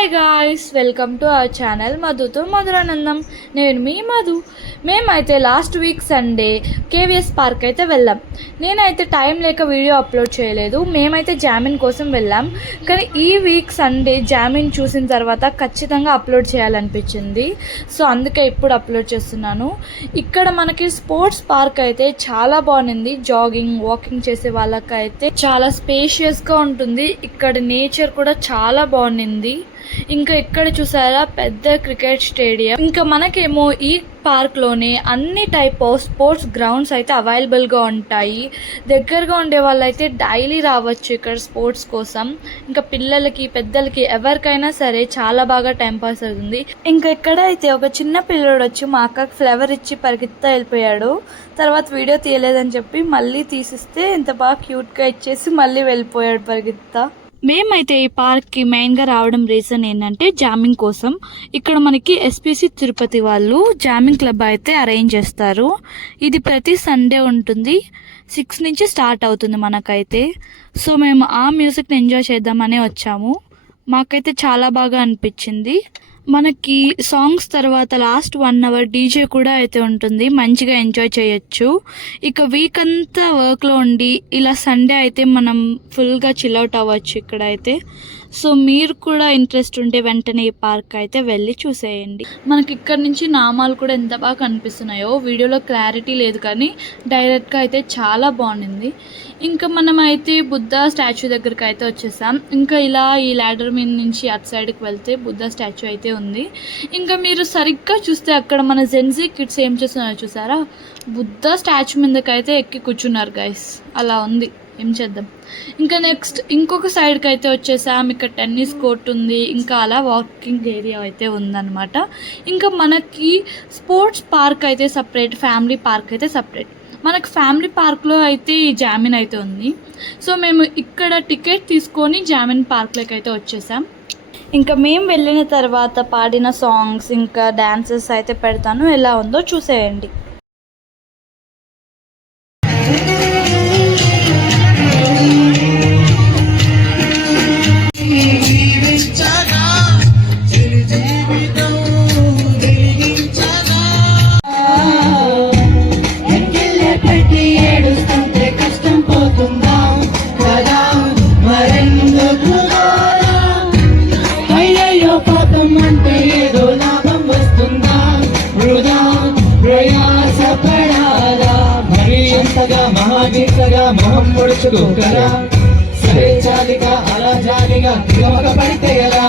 Hi guys, welcome to our channel మధుతో మధురానందం. నేను మీ మధు. మేమైతే last week Sunday KVS park అయితే వెళ్ళాం. నేనైతే టైం లేక వీడియో అప్లోడ్ చేయలేదు. మేమైతే జామిన్ కోసం వెళ్ళాం. కానీ ఈ వీక్ సండే జామిన్ చూసిన తర్వాత ఖచ్చితంగా అప్లోడ్ చేయాలనిపించింది. సో అందుకే ఇప్పుడు అప్లోడ్ చేస్తున్నాను. ఇక్కడ మనకి స్పోర్ట్స్ పార్క్ అయితే చాలా బాగుంది. జాగింగ్ వాకింగ్ చేసే వాళ్ళకైతే చాలా స్పేషియస్గా ఉంటుంది. ఇక్కడ నేచర్ కూడా చాలా బాగుంది. ఇంకా ఇక్కడ చూసారా పెద్ద క్రికెట్ స్టేడియం. ఇంకా మనకేమో ఈ పార్క్లోనే అన్ని టైప్ ఆఫ్ స్పోర్ట్స్ గ్రౌండ్స్ అయితే అవైలబుల్గా ఉంటాయి. దగ్గరగా ఉండే వాళ్ళైతే డైలీ రావచ్చు ఇక్కడ స్పోర్ట్స్ కోసం. ఇంకా పిల్లలకి పెద్దలకి ఎవరికైనా సరే చాలా బాగా టైంపాస్ అవుతుంది. ఇంకా ఇక్కడ అయితే ఒక చిన్న పిల్లడు వచ్చి మా అక్కకి ఫ్లేవర్ ఇచ్చి పరిగెత్తా వెళ్ళిపోయాడు. తర్వాత వీడియో తీయలేదని చెప్పి మళ్ళీ తీసిస్తే ఎంత బాగా క్యూట్గా ఇచ్చేసి మళ్ళీ వెళ్ళిపోయాడు పరిగెత్తా. మేమైతే ఈ పార్క్కి మెయిన్గా రావడం రీజన్ ఏంటంటే జామింగ్ కోసం. ఇక్కడ మనకి ఎస్పీసీ తిరుపతి వాళ్ళు జామింగ్ క్లబ్ అయితే అరేంజ్ చేస్తారు. ఇది ప్రతి సండే ఉంటుంది. 6 నుంచి స్టార్ట్ అవుతుంది మనకైతే. సో మేము ఆ మ్యూజిక్ని ఎంజాయ్ చేద్దామని వచ్చాము. మాకైతే చాలా బాగా అనిపించింది. మనకి సాంగ్స్ తర్వాత లాస్ట్ 1 hour డీజే కూడా అయితే ఉంటుంది. మంచిగా ఎంజాయ్ చేయొచ్చు. ఇక వీక్ అంతా వర్క్లో ఉండి ఇలా సండే అయితే మనం ఫుల్గా చిల్అవుట్ అవ్వచ్చు ఇక్కడ అయితే. సో మీరు కూడా ఇంట్రెస్ట్ ఉంటే వెంటనే ఈ పార్క్ అయితే వెళ్ళి చూసేయండి. మనకి ఇక్కడ నుంచి నామాలు కూడా ఎంత బాగా కనిపిస్తున్నాయో. వీడియోలో క్లారిటీ లేదు కానీ డైరెక్ట్గా అయితే చాలా బాగుంది. ఇంకా మనం అయితే బుద్ధ స్టాచ్యూ దగ్గరికి అయితే వచ్చేసాం. ఇంకా ఇలా ఈ ల్యాడర్ మీద నుంచి అటు సైడ్కి వెళ్తే బుద్ధ స్టాచ్యూ అయితే ఉంది. ఇంకా మీరు సరిగ్గా చూస్తే అక్కడ మన జెన్జీ కిడ్స్ ఏం చేస్తున్నారో చూసారా. బుద్ధ స్టాచ్యూ మీదకైతే ఎక్కి కూర్చున్నారు గైస్. అలా ఉంది, ఏం చేద్దాం. ఇంకా నెక్స్ట్ ఇంకొక సైడ్కి అయితే వచ్చేసాం. ఇక్కడ టెన్నిస్ కోర్ట్ ఉంది. ఇంకా అలా వాకింగ్ ఏరియా అయితే ఉందన్నమాట. ఇంకా మనకి స్పోర్ట్స్ పార్క్ అయితే సపరేట్, ఫ్యామిలీ పార్క్ అయితే సపరేట్. మనకు ఫ్యామిలీ పార్క్లో అయితే ఈ జామిన్ అయితే ఉంది. సో మేము ఇక్కడ టికెట్ తీసుకొని జామిన్ పార్క్లోకి అయితే వచ్చేసాం. ఇంకా మేము వెళ్ళిన తర్వాత పాడిన సాంగ్స్ ఇంకా డ్యాన్సెస్ అయితే పెడతాను. ఎలా ఉందో చూసేయండి. మహాగీతగా మొహం ముడుచుకోకరా, సరే జాలిగా అలా జాలిగా తిరమక పడితే ఎలా.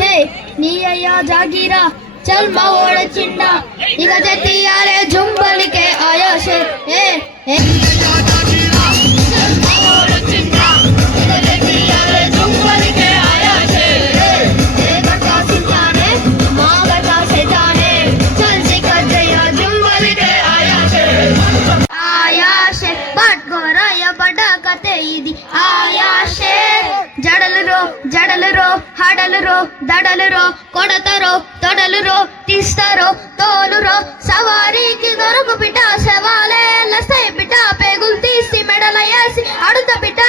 హే నీ అయ్యా జాగీరా చల్ మా ఓడ చిన్న ఇక జతియాలే జుంబలికే ఆయాషే ఏ ఏ జడలురో హడలురో దడలురో కొడతరో తొడలురో తీస్తారో తోలురో సవారీకి దొరకు పిట శవాలే లసై పిట పేగులు తీసి మెడల వేసి అడుత పిట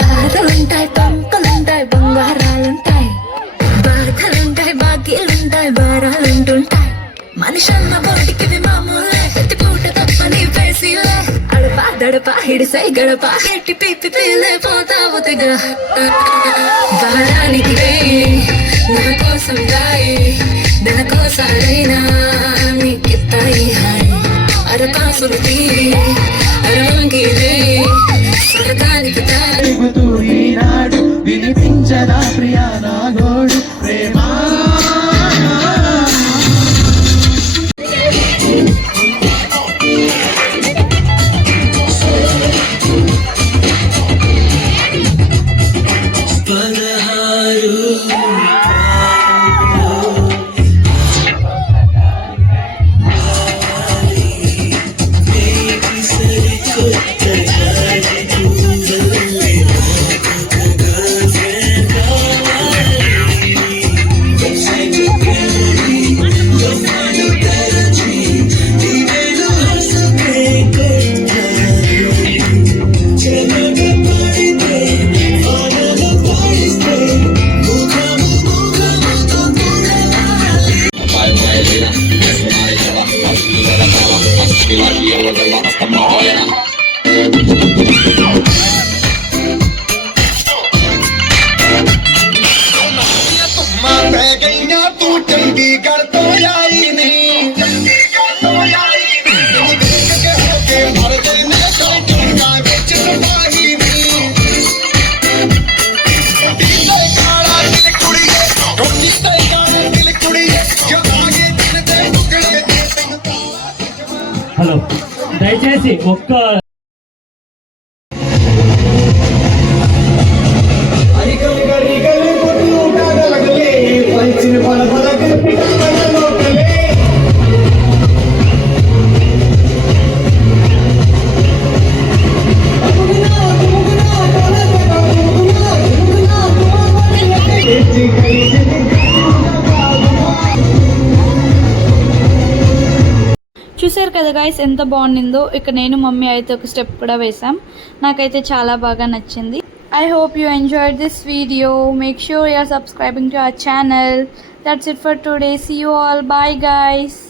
గారులుంటాయి, పంకులుంటాయి, బంగారాలుంటాయి, బాధలుంటాయి, భాగ్యాలుంటాయి, భారాలుంటుంటాయి. మనిషి అన్న బోటికి మామూలే, పూట తప్పని పేసిలే. అడపా దడపా హిడిసై గడప ఎట్టి పిప్పి పీలే పోతావు తెగ. వారానికి నా కోసం రాయి, నెల కోసాలైనా నీకిస్తాయి హాయి. అరకాసులు తీరి అరవంగిలే స్వర్గానికి ఈనాడు వినిపించదా ప్రియా నాగోడు ప్రేమ. मैं गईया तू चंडीगढ़ तो आई नहीं चंडीगढ़ तो आई नहीं देख के होके मर गए मैं का बेच पाई नहीं दिल काला दिल कुड़िए रोटी ते काले दिल कुड़िए जो आगे दिल दे टुकड़े दे హలో దయచేసి ఒక్క చూసారు కదా గైస్ ఎంత బాగుండిందో. ఇక నేను మమ్మీ అయితే ఒక స్టెప్ కూడా వేసాం. నాకైతే చాలా బాగా నచ్చింది. I hope you enjoyed this video. Make sure you are subscribing to our channel. That's it for today. See you all. Bye guys.